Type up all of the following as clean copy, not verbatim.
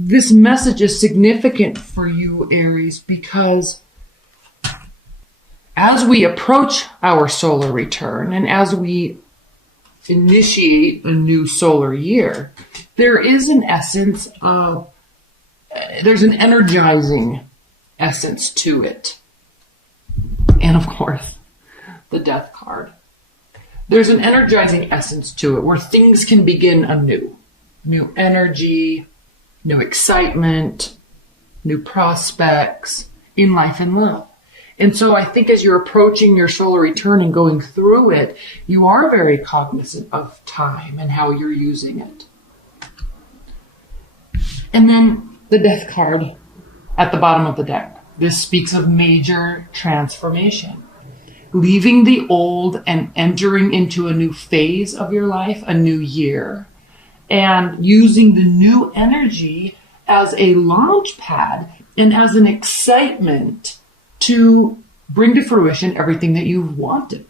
this message is significant for you, Aries, because as we approach our solar return and as we initiate a new solar year, there is an essence of, there's an energizing essence to it. And of course, the Death card. There's an energizing essence to it where things can begin anew. New energy, new excitement, new prospects in life and love. And so I think as you're approaching your solar return and going through it, you are very cognizant of time and how you're using it. And then the Death card at the bottom of the deck. This speaks of major transformation. Leaving the old and entering into a new phase of your life, a new year, and using the new energy as a launch pad and as an excitement to bring to fruition everything that you've wanted.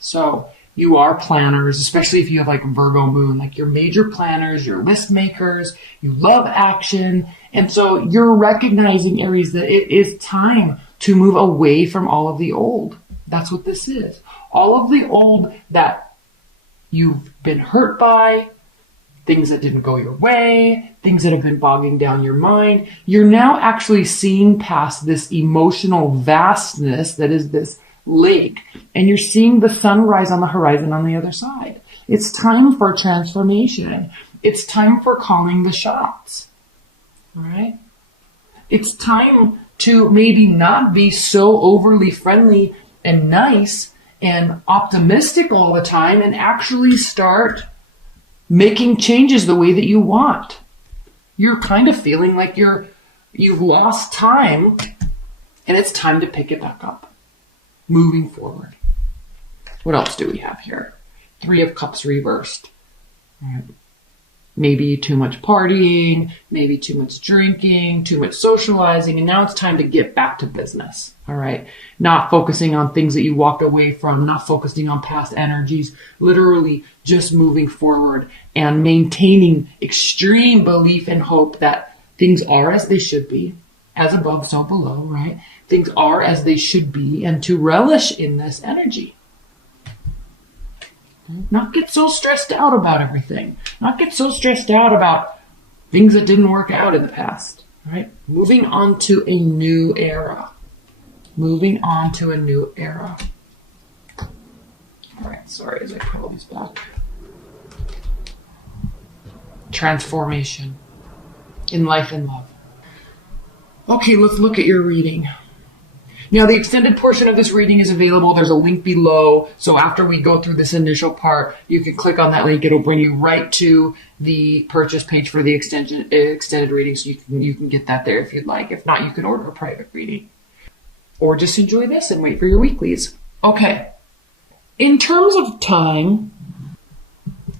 So you are planners, especially if you have like Virgo moon, like you're major planners, you're list makers, you love action. And so you're recognizing, Aries, that it is time to move away from all of the old. That's what this is. All of the old that you've been hurt by, things that didn't go your way, things that have been bogging down your mind. You're now actually seeing past this emotional vastness that is this lake, and you're seeing the sunrise on the horizon on the other side. It's time for transformation. It's time for calling the shots. All right? It's time to maybe not be so overly friendly and nice and optimistic all the time and actually start making changes the way that you want. You're kind of feeling like you've lost time and it's time to pick it back up. Moving forward. What else do we have here? 3 of Cups reversed. Maybe too much partying, maybe too much drinking, too much socializing, and now it's time to get back to business. All right. Not focusing on things that you walked away from, not focusing on past energies, literally just moving forward and maintaining extreme belief and hope that things are as they should be, as above, so below, right? Things are as they should be, and to relish in this energy. Not get so stressed out about everything. Not get so stressed out about things that didn't work out in the past. Right? Moving on to a new era. Moving on to a new era. All right, sorry as I pull these back. Transformation in life and love. Okay, let's look at your reading. Now, the extended portion of this reading is available. There's a link below. So after we go through this initial part, you can click on that link. It'll bring you right to the purchase page for the extended reading. So you can get that there if you'd like. If not, you can order a private reading. Or just enjoy this and wait for your weeklies. Okay. In terms of time,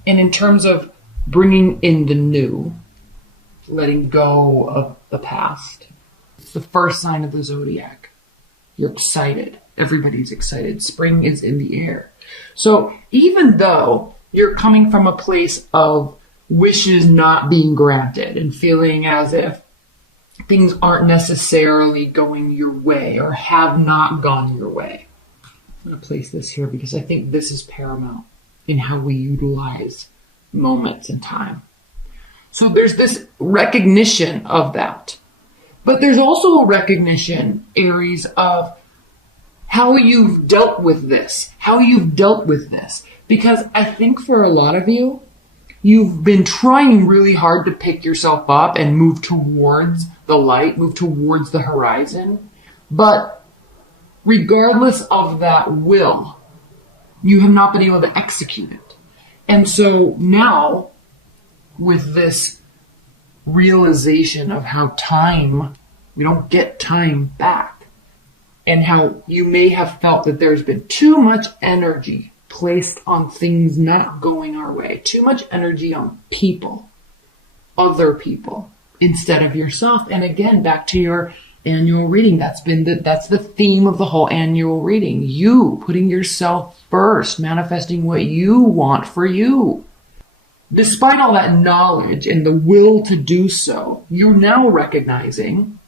and in terms of bringing in the new, letting go of the past, it's the first sign of the zodiac. You're excited. Everybody's excited. Spring is in the air. So even though you're coming from a place of wishes not being granted and feeling as if things aren't necessarily going your way or have not gone your way, I'm going to place this here because I think this is paramount in how we utilize moments in time. So there's this recognition of that. But there's also a recognition, Aries, of how you've dealt with this. Because I think for a lot of you, you've been trying really hard to pick yourself up and move towards the light, move towards the horizon. But regardless of that will, you have not been able to execute it. And so now, with this realization of how we don't get time back, and how you may have felt that there's been too much energy placed on things not going our way, too much energy on people, other people, instead of yourself. And again, back to your annual reading, that's the theme of the whole annual reading. You putting yourself first, manifesting what you want for you. Despite all that knowledge and the will to do so, you're now recognizing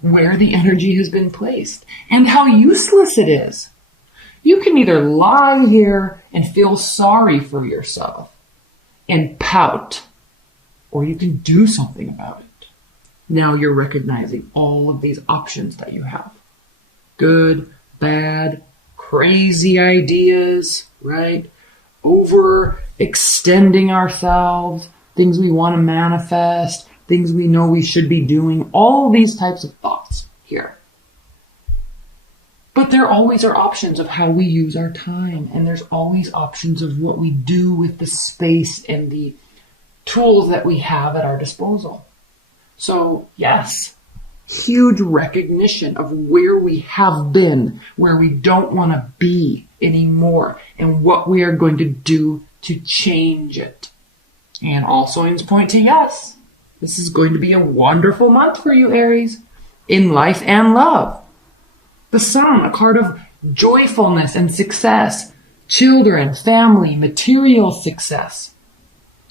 where the energy has been placed and how useless it is. You can either lie here and feel sorry for yourself and pout, or you can do something about it. Now you're recognizing all of these options that you have. Good, bad, crazy ideas, right? Overextending ourselves, things we want to manifest, things we know we should be doing, all these types of thoughts here. But there always are options of how we use our time, and there's always options of what we do with the space and the tools that we have at our disposal. So yes, huge recognition of where we have been, where we don't want to be anymore, and what we are going to do to change it. And all signs point to yes. This is going to be a wonderful month for you, Aries, in life and love. The Sun, a card of joyfulness and success, children, family, material success.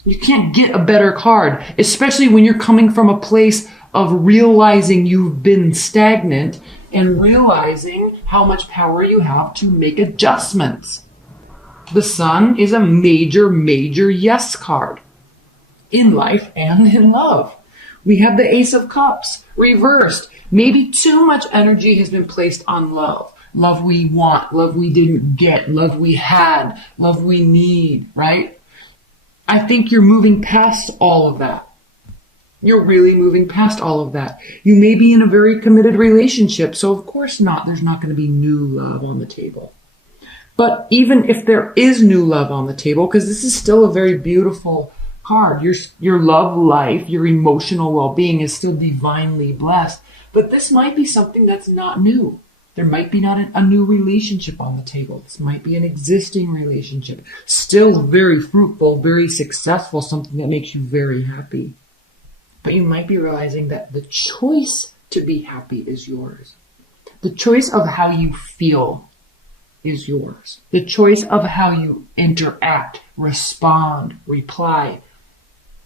You can't get a better card, especially when you're coming from a place of realizing you've been stagnant and realizing how much power you have to make adjustments. The Sun is a major, major yes card in life and in love. We have the Ace of Cups reversed. Maybe too much energy has been placed on love. Love we want, love we didn't get, love we had, love we need, right? I think you're moving past all of that. You're really moving past all of that. You may be in a very committed relationship, so of course not. There's not going to be new love on the table. But even if there is new love on the table, because this is still a very beautiful card, your love life, your emotional well-being is still divinely blessed. But this might be something that's not new. There might be not a new relationship on the table. This might be an existing relationship. Still very fruitful, very successful, something that makes you very happy. But you might be realizing that the choice to be happy is yours. The choice of how you feel is yours. The choice of how you interact, respond, reply,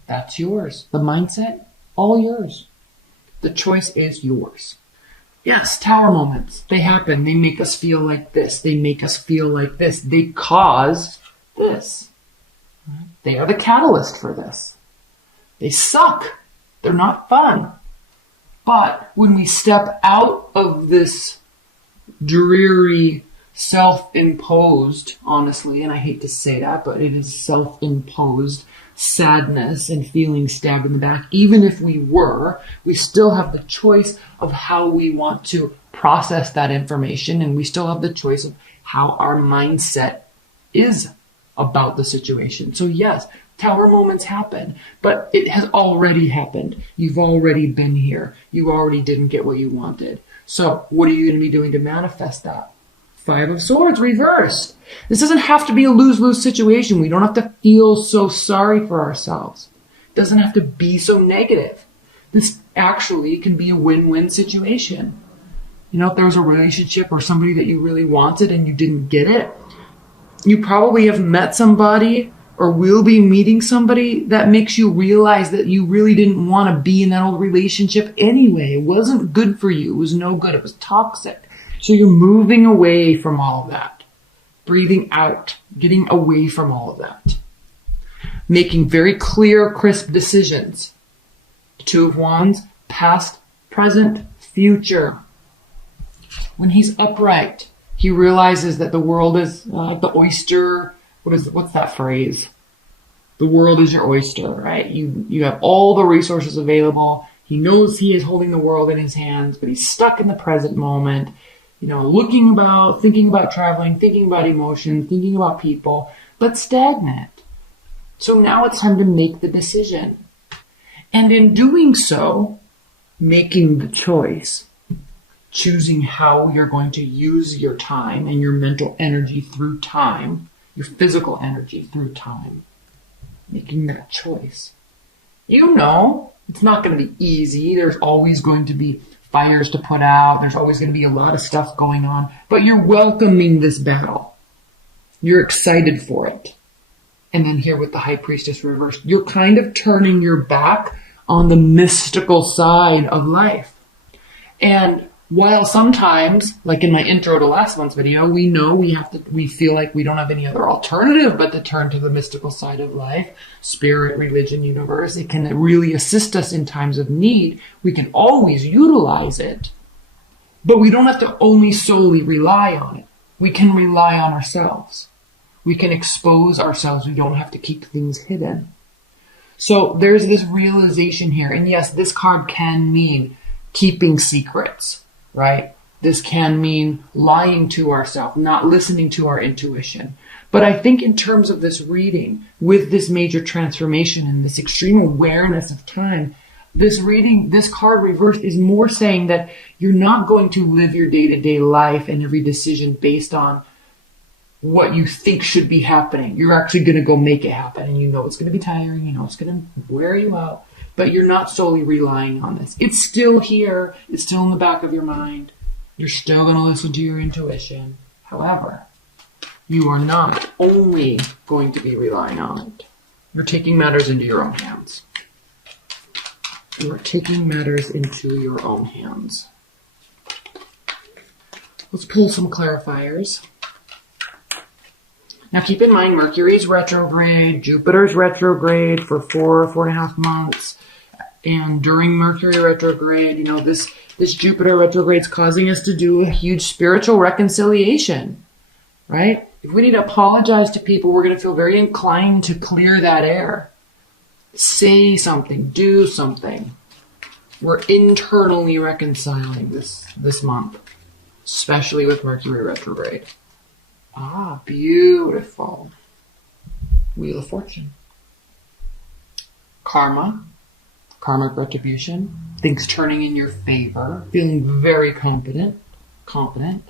that's yours. The mindset, all yours. The choice is yours. Yes, tower moments. They happen. They make us feel like this. They make us feel like this. They cause this. They are the catalyst for this. They suck. They're not fun. But when we step out of this dreary, self-imposed, honestly, and I hate to say that, but it is self-imposed sadness and feeling stabbed in the back, even if we still have the choice of how we want to process that information, and we still have the choice of how our mindset is about the situation. So yes, tower moments happen, but it has already happened. You've already been here. You already didn't get what you wanted. So what are you going to be doing to manifest that? Five of Swords reversed. This doesn't have to be a lose-lose situation. We don't have to feel so sorry for ourselves. It doesn't have to be so negative. This actually can be a win-win situation. You know, if there was a relationship or somebody that you really wanted and you didn't get it, you probably have met somebody or will be meeting somebody that makes you realize that you really didn't want to be in that old relationship anyway. It wasn't good for you. It was no good. It was toxic. So you're moving away from all of that, breathing out, getting away from all of that, making very clear, crisp decisions. Two of Wands, past, present, future. When he's upright, he realizes that the world is like the oyster. What's that phrase? The world is your oyster, right? You have all the resources available. He knows he is holding the world in his hands, but he's stuck in the present moment. You know, thinking about traveling, thinking about emotion, thinking about people, but stagnant. So now it's time to make the decision. And in doing so, making the choice, choosing how you're going to use your time and your mental energy through time, your physical energy through time, making that choice. You know, it's not going to be easy. There's always going to be fires to put out. There's always going to be a lot of stuff going on, but you're welcoming this battle. You're excited for it. And then here with the High Priestess reversed, you're kind of turning your back on the mystical side of life. And while sometimes, like in my intro to last month's video, we feel like we don't have any other alternative but to turn to the mystical side of life, spirit, religion, universe. It can really assist us in times of need. We can always utilize it, but we don't have to only solely rely on it. We can rely on ourselves. We can expose ourselves. We don't have to keep things hidden. So there's this realization here. And yes, this card can mean keeping secrets, right? This can mean lying to ourselves, not listening to our intuition. But I think in terms of this reading, with this major transformation and this extreme awareness of time, this reading, this card reversed is more saying that you're not going to live your day-to-day life and every decision based on what you think should be happening. You're actually going to go make it happen. And you know it's going to be tiring. You know it's going to wear you out. But you're not solely relying on this. It's still here. It's still in the back of your mind. You're still going to listen to your intuition. However, you are not only going to be relying on it. You're taking matters into your own hands. You are taking matters into your own hands. Let's pull some clarifiers. Now keep in mind, Mercury's retrograde, Jupiter's retrograde for 4.5 months. And during Mercury retrograde, you know, this Jupiter retrograde is causing us to do a huge spiritual reconciliation, right? If we need to apologize to people, we're going to feel very inclined to clear that air. Say something, do something. We're internally reconciling this month, especially with Mercury retrograde. Ah, beautiful. Wheel of Fortune. Karma. Karmic retribution. Things turning in your favor. Feeling very confident. Okay.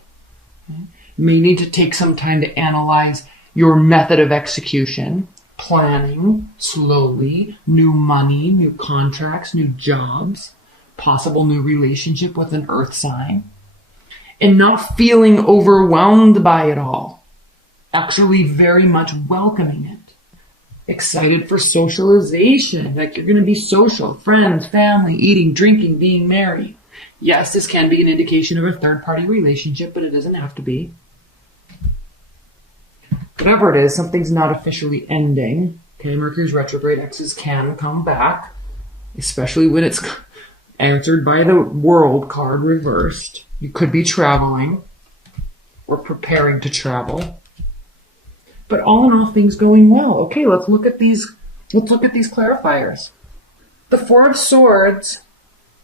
You may need to take some time to analyze your method of execution. Planning slowly. New money, new contracts, new jobs. Possible new relationship with an earth sign. And not feeling overwhelmed by it all. Actually very much welcoming it. Excited for socialization. Like you're going to be social. Friends, family, eating, drinking, being merry. Yes, this can be an indication of a third-party relationship, but it doesn't have to be. Whatever it is, something's not officially ending. Okay, Mercury's retrograde exes can come back. Especially when it's answered by the World card reversed. You could be traveling or preparing to travel. But all in all, things going well. Okay, let's look at these clarifiers. The Four of Swords,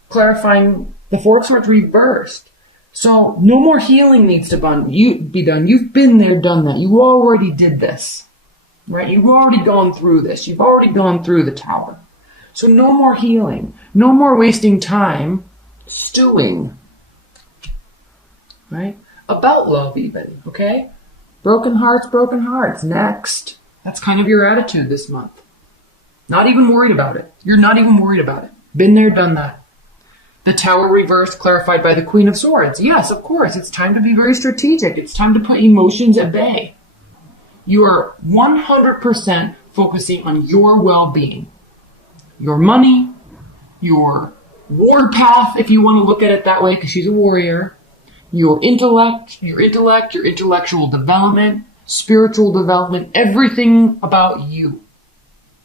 clarifying the Four of Swords reversed. So no more healing needs to be done. You've been there, done that. You already did this, right? You've already gone through this. You've already gone through the Tower. So no more healing. No more wasting time stewing. Right? About love even, okay? Broken hearts, next. That's kind of your attitude this month. Not even worried about it. You're not even worried about it. Been there, done that. The Tower reversed, clarified by the Queen of Swords. Yes, of course, it's time to be very strategic. It's time to put emotions at bay. You are 100% focusing on your well-being. Your money, your war path, if you want to look at it that way, because she's a warrior. Your intellect, your intellectual development, spiritual development, everything about you,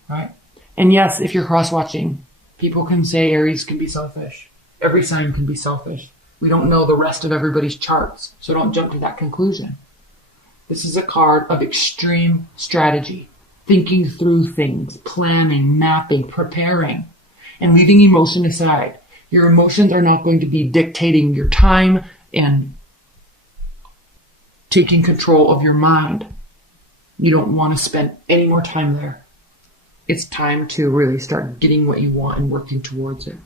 right? And yes, if you're cross-watching, people can say Aries can be selfish. Every sign can be selfish. We don't know the rest of everybody's charts, so don't jump to that conclusion. This is a card of extreme strategy, thinking through things, planning, mapping, preparing, and leaving emotion aside. Your emotions are not going to be dictating your time and taking control of your mind. You don't want to spend any more time there. It's time to really start getting what you want and working towards it.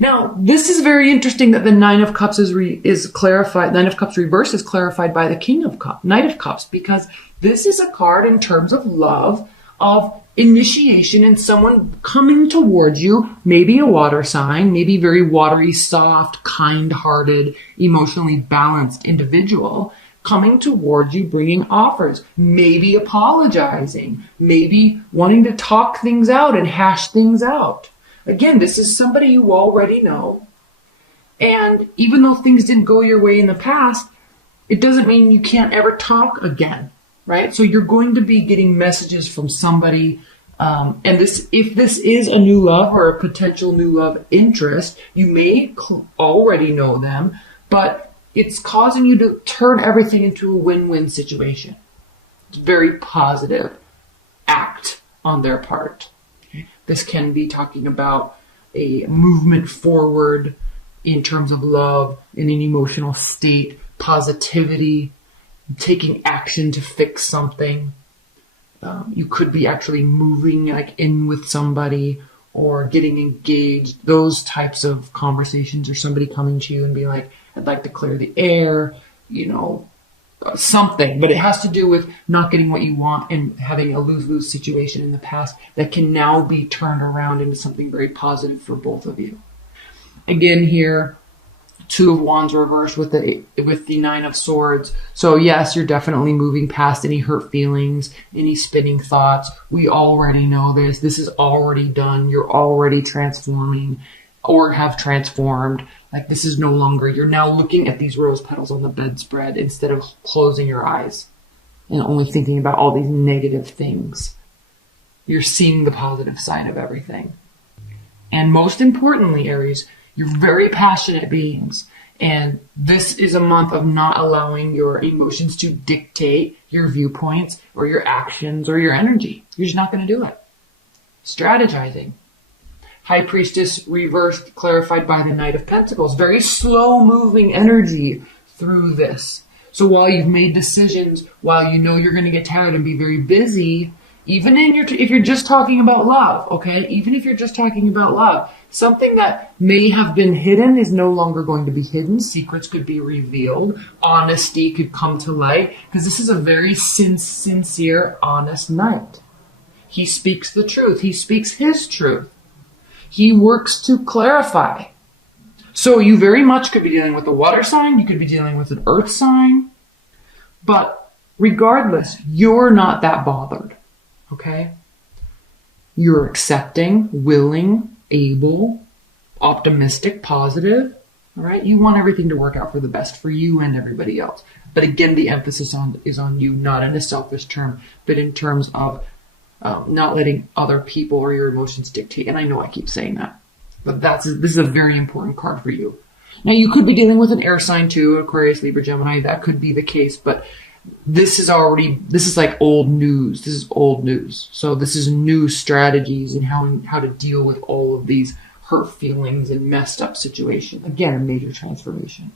Now, this is very interesting that the Nine of Cups is clarified. Nine of Cups reverse is clarified by the King of Cups, Knight of Cups, because this is a card in terms of love, of initiation and someone coming towards you, maybe a water sign, maybe very watery, soft, kind-hearted, emotionally balanced individual coming towards you, bringing offers, maybe apologizing, maybe wanting to talk things out and hash things out. Again, this is somebody you already know. And even though things didn't go your way in the past, it doesn't mean you can't ever talk again, right? So you're going to be getting messages from somebody. And if this is a new love or a potential new love interest, you may already know them, but it's causing you to turn everything into a win-win situation. It's a very positive act on their part. This can be talking about a movement forward in terms of love, in an emotional state, positivity, taking action to fix something. You could be actually moving like in with somebody or getting engaged. Those types of conversations, or somebody coming to you and being like, I'd like to clear the air, something. But it has to do with not getting what you want and having a lose-lose situation in the past that can now be turned around into something very positive for both of you. Again here, Two of Wands reversed with the Nine of Swords. So yes, you're definitely moving past any hurt feelings, any spinning thoughts. We already know this. This is already done. You're already transforming or have transformed. Like, this is no longer, you're now looking at these rose petals on the bedspread instead of closing your eyes and only thinking about all these negative things. You're seeing the positive side of everything. And most importantly, Aries, you're very passionate beings, and this is a month of not allowing your emotions to dictate your viewpoints or your actions or your energy. You're just not going to do it. Strategizing. High Priestess reversed, clarified by the Knight of Pentacles. Very slow moving energy through this. So while you've made decisions, while you know you're going to get tired and be very busy, even if you're just talking about love, okay? Even if you're just talking about love, something that may have been hidden is no longer going to be hidden. Secrets could be revealed. Honesty could come to light, because this is a very sincere, honest knight. He speaks the truth. He speaks his truth. He works to clarify. So you very much could be dealing with a water sign. You could be dealing with an earth sign. But regardless, you're not that bothered. Okay? You're accepting, willing, able, optimistic, positive. All right? You want everything to work out for the best for you and everybody else. But again, the emphasis is on you, not in a selfish term, but in terms of not letting other people or your emotions dictate. And I know I keep saying that, but this is a very important card for you. Now, you could be dealing with an air sign too, Aquarius, Libra, Gemini. That could be the case, but this is like old news. This is old news. So this is new strategies and how to deal with all of these hurt feelings and messed up situations. Again, a major transformation.